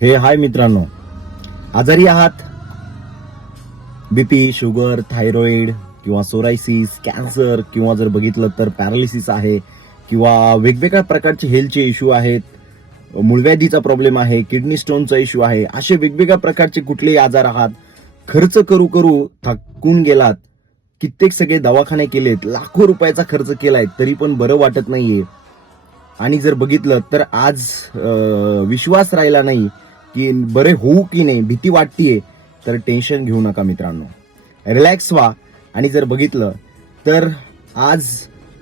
हाय मित्रांनो, आजारी आहात? बीपी, शुगर, थायरॉइड किंवा सोरायसिस, कॅन्सर किंवा जर बघितलं तर पॅरालिसिस आहे किंवा वेगवेगळ्या प्रकारचे हेल्थचे इश्यू आहेत, मूळव्याधीचा प्रॉब्लेम आहे, किडनी स्टोनचा इश्यू आहे, असे वेगवेगळ्या प्रकारचे कुठलेही आजार आहात, खर्च करू करू थकून गेलात, कित्येक सगळे दवाखाने केलेत, लाखो रुपयाचा खर्च केलाय, तरी पण बरं वाटत नाहीये. आणि जर बघितलं तर आज विश्वास राहिला नाही की बरे होऊ की नाही, भीती वाटतीये, तर टेन्शन घेऊ नका मित्रांनो, रिलॅक्स व्हा. आणि जर बघितलं तर आज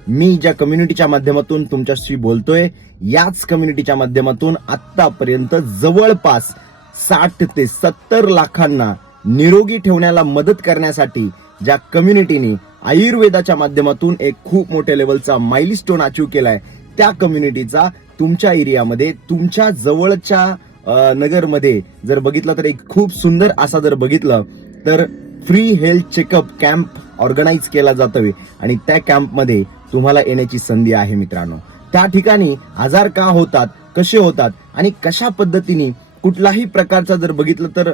मी ज्या कम्युनिटीच्या माध्यमातून तुमच्याशी बोलतोय, याच कम्युनिटीच्या माध्यमातून आतापर्यंत जवळपास 60 ते 70 लाखांना निरोगी ठेवण्याला मदत करण्यासाठी ज्या कम्युनिटीने आयुर्वेदाच्या माध्यमातून एक खूप मोठ्या लेवलचा माइलस्टोन अचीव्ह केलाय, त्या कम्युनिटीचा तुमच्या एरियामध्ये, तुमच्या जवळच्या नगरमध्ये जर बघितलं तर एक खूप सुंदर असा जर बघितलं तर free health checkup camp organise केला जातोय आणि त्या कॅम्पमध्ये तुम्हाला येण्याची संधी आहे मित्रांनो. त्या ठिकाणी आजार का होतात, कसे होतात आणि कशा पद्धतीने कुठलाही प्रकारचा जर बघितलं तर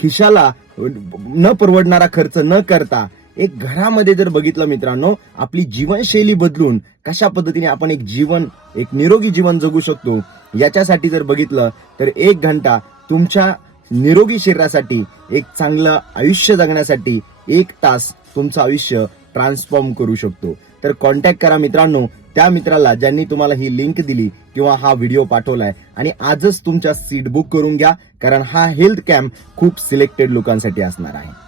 खिशाला न परवडणारा खर्च न करता एक घरामध्ये जर बघितलं मित्रांनो, आपली जीवनशैली बदलून कशा पद्धतीने आपण एक निरोगी जीवन जगू शकतो, याच्यासाठी जर बघितलं तर 1 घंटा तुमच्या निरोगी शरीरासाठी, एक चांगलं आयुष्य जगण्यासाठी 1 तास तुमचं आयुष्य ट्रान्सफॉर्म करू शकतो. तर कॉन्टॅक्ट करा मित्रांनो त्या मित्राला ज्यांनी तुम्हाला ही लिंक दिली किंवा हा व्हिडिओ पाठवलाय, आणि आजच तुमच्या सीट बुक करून घ्या, कारण हा हेल्थ कॅम्प खूप सिलेक्टेड लोकांसाठी असणार आहे.